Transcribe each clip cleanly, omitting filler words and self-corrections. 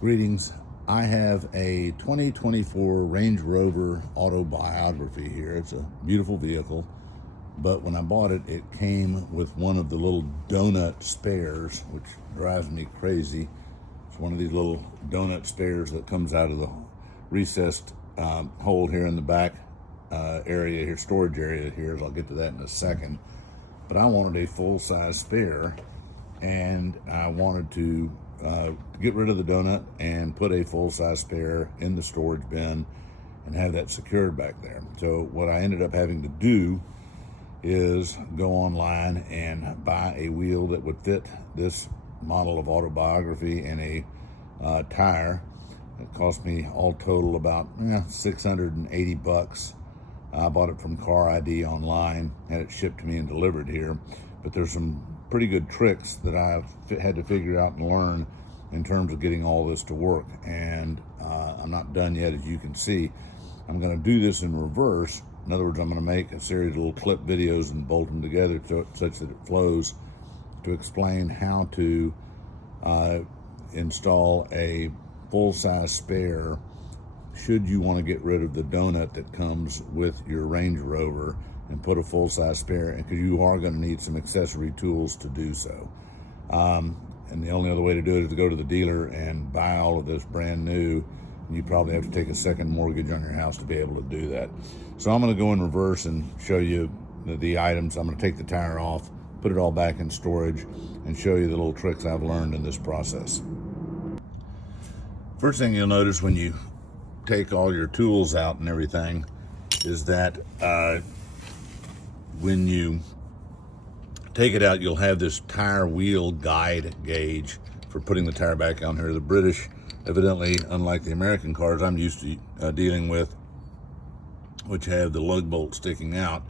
Greetings. I have a 2024 Range Rover autobiography here. It's a beautiful vehicle, but when I bought it, it came with one of the little donut spares, which drives me crazy. It's one of these little donut spares that comes out of the recessed hole here in the back area here, storage area here. I'll get to that in a second. But I wanted a full-size spare, and I wanted to get rid of the donut and put a full-size spare in the storage bin and have that secured back there. So what I ended up having to do is go online and buy a wheel that would fit this model of autobiography and a tire. It cost me all total about 680 bucks. I bought it from Car ID online, had it shipped to me and delivered here. But there's some pretty good tricks that I've had to figure out and learn in terms of getting all this to work. And I'm not done yet, as you can see. I'm gonna do this in reverse. In other words, I'm gonna make a series of little clip videos and bolt them together such that it flows, to explain how to install a full-size spare should you want to get rid of the donut that comes with your Range Rover and put a full-size spare in, because you are going to need some accessory tools to do so. And the only other way to do it is to go to the dealer and buy all of this brand new. And you probably have to take a second mortgage on your house to be able to do that. So I'm going to go in reverse and show you the items. I'm going to take the tire off, put it all back in storage, and show you the little tricks I've learned in this process. First thing you'll notice when you take all your tools out and everything is that when you take it out, you'll have this tire wheel guide gauge for putting the tire back on here. The British, evidently, unlike the American cars I'm used to dealing with, which have the lug bolt sticking out,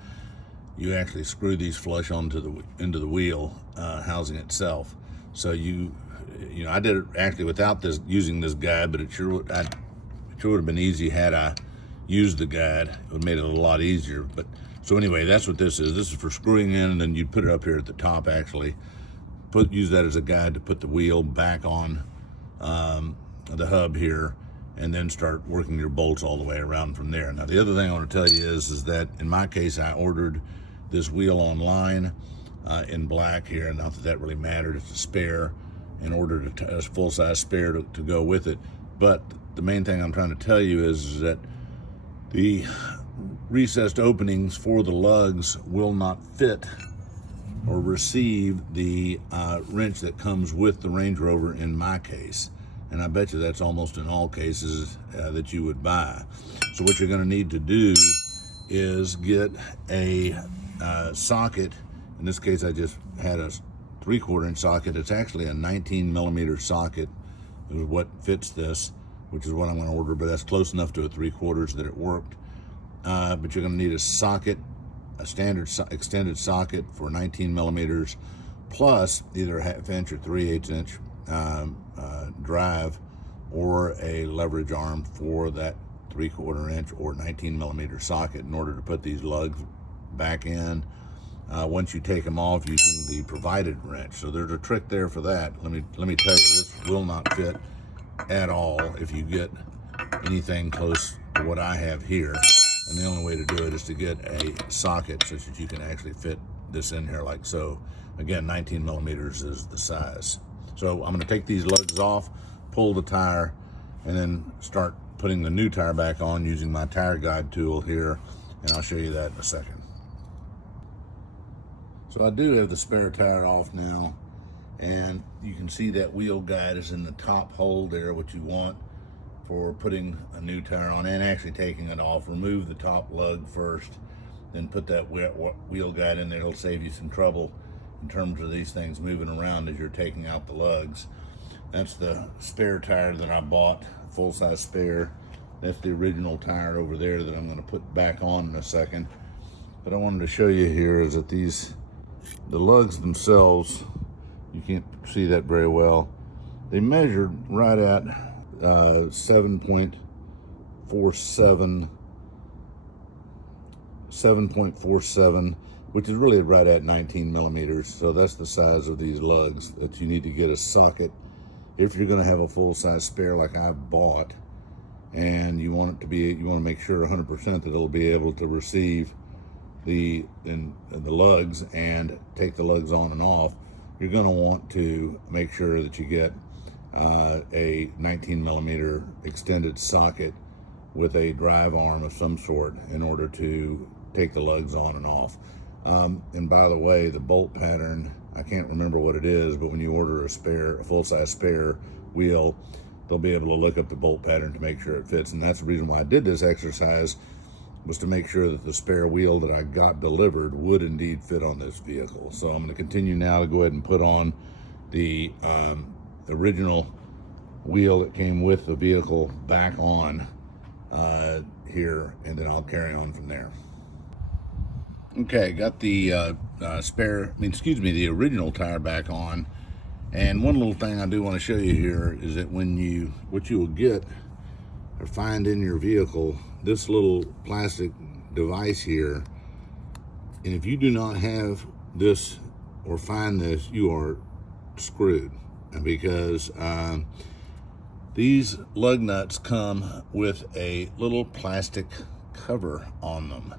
you actually screw these flush into the wheel housing itself. So I did it actually without this, using this guide, but it sure would have been easy had I used the guide. It would have made it a lot easier. But so anyway, that's what this is. This is for screwing in, and then you put it up here at the top. Actually, use that as a guide to put the wheel back on the hub here, and then start working your bolts all the way around from there. Now, the other thing I want to tell you is that in my case, I ordered this wheel online in black here. Not that really mattered. It's a spare, and ordered a full-size spare to go with it. But the main thing I'm trying to tell you is that the recessed openings for the lugs will not fit or receive the wrench that comes with the Range Rover in my case. And I bet you that's almost in all cases that you would buy. So what you're gonna need to do is get a socket. In this case, I just had a 3/4 inch socket. It's actually a 19 millimeter socket is what fits this, which is what I'm going to order, but that's close enough to a 3/4 that it worked. But you're going to need a socket, a standard extended socket for 19 millimeters, plus either a 1/2 inch or 3/8 inch drive, or a leverage arm for that 3/4 inch or 19 millimeter socket in order to put these lugs back in. Once you take them off using the provided wrench. So there's a trick there for that. Let me tell you, this will not fit at all if you get anything close to what I have here. And the only way to do it is to get a socket such that you can actually fit this in here like so. Again, 19 millimeters is the size. So I'm going to take these lugs off, pull the tire, and then start putting the new tire back on using my tire guide tool here, and I'll show you that in a second. So I do have the spare tire off now, and you can see that wheel guide is in the top hole there, what you want for putting a new tire on and actually taking it off. Remove the top lug first, then put that wheel guide in there. It'll save you some trouble in terms of these things moving around as you're taking out the lugs. That's the spare tire that I bought, full-size spare. That's the original tire over there that I'm going to put back on in a second. But I wanted to show you here is that the lugs themselves, you can't see that very well. They measured right at 7.47, which is really right at 19 millimeters. So that's the size of these lugs that you need to get a socket if you're going to have a full-size spare like I've bought, and you want to make sure 100% that it'll be able to receive the lugs and take the lugs on and off, you're going to want to make sure that you get a 19 millimeter extended socket with a drive arm of some sort in order to take the lugs on and off. And by the way, the bolt pattern, I can't remember what it is, but when you order a full-size spare wheel, they'll be able to look up the bolt pattern to make sure it fits. And that's the reason why I did this exercise, was to make sure that the spare wheel that I got delivered would indeed fit on this vehicle. So I'm going to continue now to go ahead and put on the original wheel that came with the vehicle back on here, and then I'll carry on from there. Okay, got the the original tire back on. And one little thing I do want to show you here is that what you will get or find in your vehicle, this little plastic device here, and if you do not have this or find this, you are screwed, because these lug nuts come with a little plastic cover on them,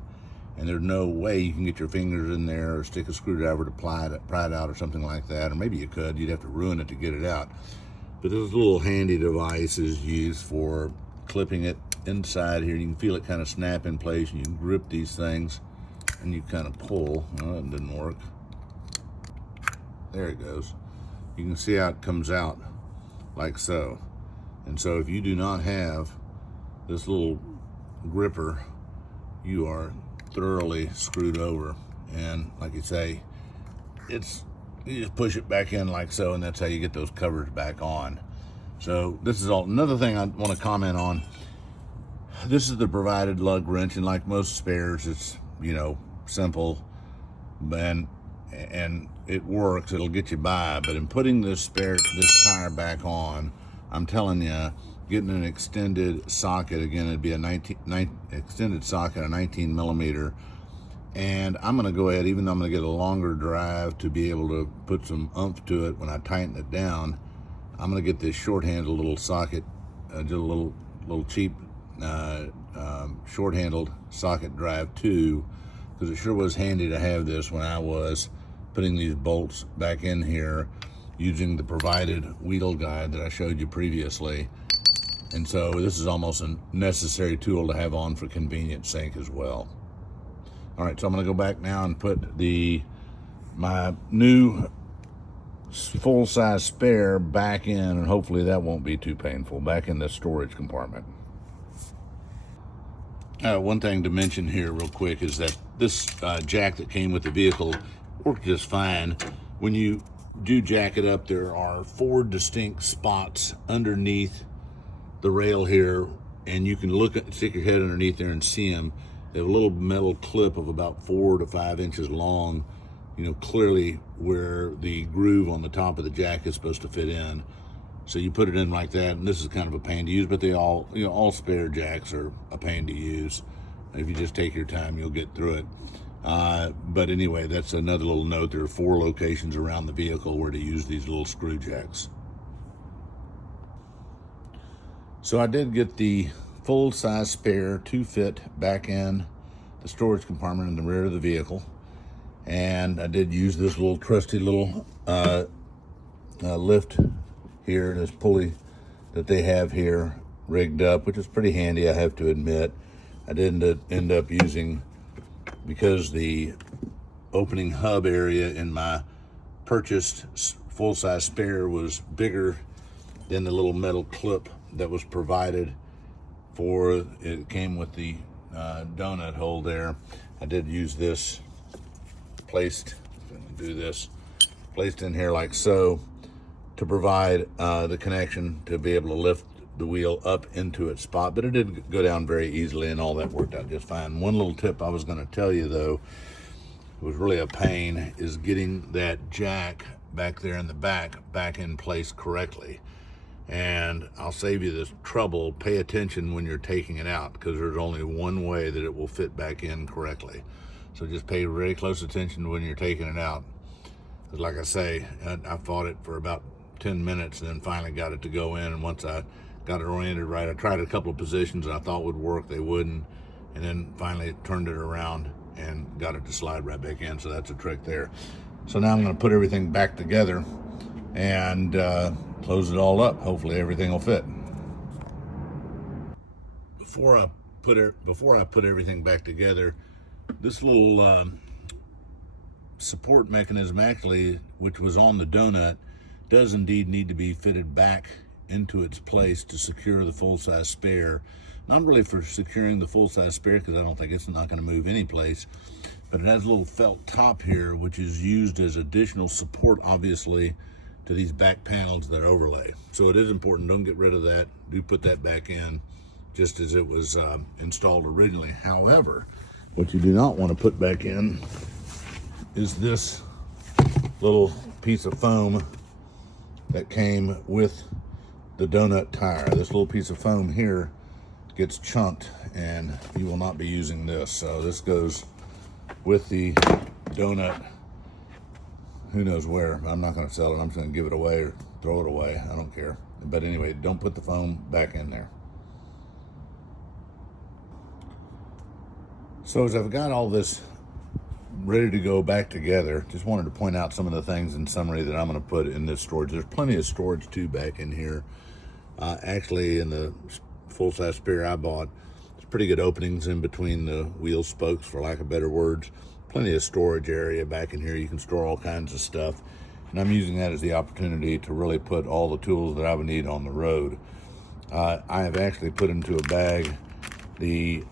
and there's no way you can get your fingers in there or stick a screwdriver to pry it out or something like that. Or maybe you could, you'd have to ruin it to get it out. But this little handy device is used for clipping it inside here. You can feel it kind of snap in place, and you can grip these things and you kind of pull. Well, that didn't work. There it goes. You can see how it comes out like so. And so if you do not have this little gripper, you are thoroughly screwed over. And like you say, you just push it back in like so, and that's how you get those covers back on. So this is all. Another thing I want to comment on, this is the provided lug wrench, and like most spares, it's simple, and it works. It'll get you by. But in putting this tire back on, I'm telling you, getting an extended socket, again, it'd be a extended socket, a 19 millimeter. And I'm going to go ahead, even though I'm going to get a longer drive to be able to put some oomph to it when I tighten it down, I'm going to get this short-handled little socket, just a little cheap short-handled socket drive too, because it sure was handy to have this when I was putting these bolts back in here using the provided wheel guide that I showed you previously. And so this is almost a necessary tool to have on for convenience sake as well. All right, so I'm going to go back now and put my new full-size spare back in, and hopefully that won't be too painful, back in the storage compartment. One thing to mention here real quick is that this jack that came with the vehicle worked just fine. When you do jack it up, there are 4 distinct spots underneath the rail here, and you can stick your head underneath there and see them. They have a little metal clip of about 4 to 5 inches long, clearly where the groove on the top of the jack is supposed to fit in. So you put it in like that, and this is kind of a pain to use, but they all spare jacks are a pain to use. If you just take your time, you'll get through it. But anyway, that's another little note. There are 4 locations around the vehicle where to use these little screw jacks. So I did get the full-size spare to fit back in the storage compartment in the rear of the vehicle, and I did use this little trusty little lift here, this pulley that they have here rigged up, which is pretty handy, I have to admit. I didn't end up using, because the opening hub area in my purchased full-size spare was bigger than the little metal clip that was provided for. It came with the donut hole there. I did use this placed in here like so, to provide the connection to be able to lift the wheel up into its spot, but it did go down very easily, and all that worked out just fine. One little tip I was going to tell you, though, it was really a pain, is getting that jack back there in the back in place correctly. And I'll save you this trouble. Pay attention when you're taking it out, because there's only one way that it will fit back in correctly. So just pay very close attention when you're taking it out. Because like I say, I fought it for about 10 minutes, and then finally got it to go in. And once I got it oriented right, I tried a couple of positions I thought would work, they wouldn't, and then finally turned it around and got it to slide right back in. So that's a trick there. So now I'm going to put everything back together and close it all up. Hopefully everything will fit. Before I put everything back together, this little support mechanism, actually, which was on the donut, does indeed need to be fitted back into its place to secure the full-size spare. Not really for securing the full-size spare, because I don't think it's not going to move any place, but it has a little felt top here, which is used as additional support, obviously, to these back panels that overlay. So it is important. Don't get rid of that. Do put that back in just as it was installed originally. However, what you do not want to put back in is this little piece of foam that came with the donut tire. This little piece of foam here gets chunked, and you will not be using this. So this goes with the donut, who knows where. I'm not going to sell it. I'm just going to give it away or throw it away. I don't care. But anyway, don't put the foam back in there. So as I've got all this ready to go back together, just wanted to point out some of the things in summary that I'm going to put in this storage. There's plenty of storage too back in here. Actually, in the full-size spare I bought, there's pretty good openings in between the wheel spokes, for lack of better words. Plenty of storage area back in here. You can store all kinds of stuff, and I'm using that as the opportunity to really put all the tools that I would need on the road. I have actually put into a bag the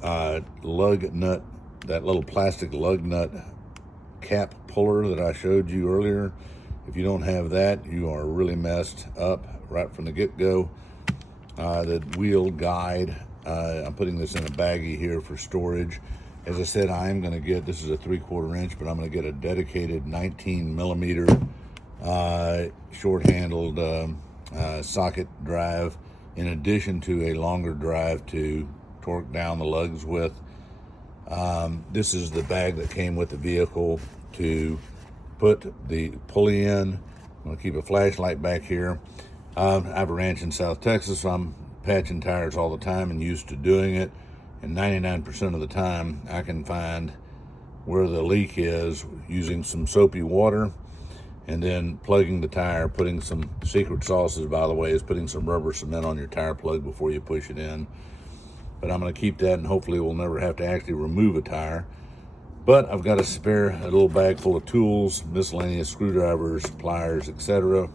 lug nut, that little plastic lug nut cap puller that I showed you earlier. If you don't have that, you are really messed up right from the get-go. The wheel guide, I'm putting this in a baggie here for storage. As I said, I am going to get, this is a 3/4 inch, but I'm going to get a dedicated 19 millimeter short-handled socket drive, in addition to a longer drive to torque down the lugs with. This is the bag that came with the vehicle to put the pulley in. I'm going to keep a flashlight back here. I have a ranch in South Texas, so I'm patching tires all the time and used to doing it. And 99% of the time, I can find where the leak is using some soapy water and then plugging the tire. Putting some secret sauces, by the way, is putting some rubber cement on your tire plug before you push it in. But I'm going to keep that, and hopefully we'll never have to actually remove a tire. But I've got a little bag full of tools, miscellaneous screwdrivers, pliers, etc.,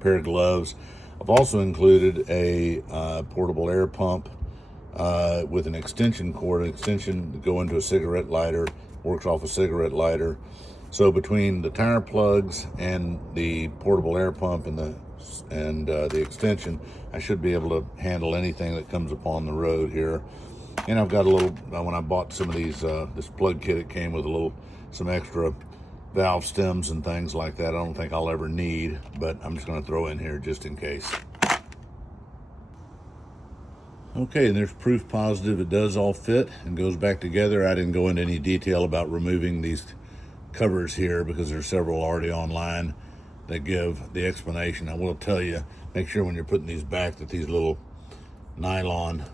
pair of gloves. I've also included a portable air pump with an extension cord, an extension to go into a cigarette lighter, works off a cigarette lighter. So between the tire plugs and the portable air pump and the extension, I should be able to handle anything that comes upon the road here. And I've got a little, when I bought some of these, this plug kit, it came with some extra valve stems and things like that. I don't think I'll ever need, but I'm just going to throw in here just in case. Okay, and there's proof positive it does all fit and goes back together. I didn't go into any detail about removing these covers here because there's several already online that give the explanation. I will tell you, make sure when you're putting these back that these little nylon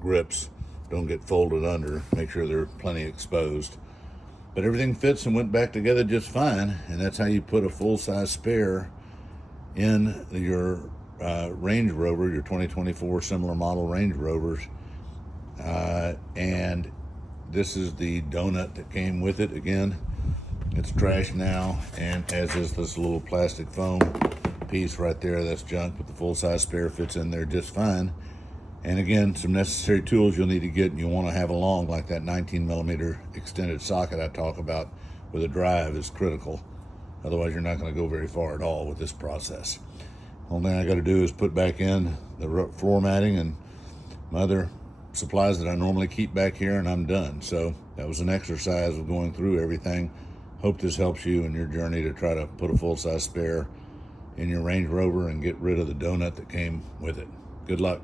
grips don't get folded under. Make sure they're plenty exposed. But everything fits and went back together just fine, and that's how you put a full-size spare in your Range Rover, your 2024 similar model Range Rovers. And this is the donut that came with it. Again, it's trash now, and as is this little plastic foam piece right there. That's junk, but the full-size spare fits in there just fine. And again, some necessary tools you'll need to get and you want to have along, like that 19 millimeter extended socket I talk about with a drive is critical. Otherwise, you're not going to go very far at all with this process. Only thing I got to do is put back in the floor matting and my other supplies that I normally keep back here, and I'm done. So that was an exercise of going through everything. Hope this helps you in your journey to try to put a full-size spare in your Range Rover and get rid of the donut that came with it. Good luck.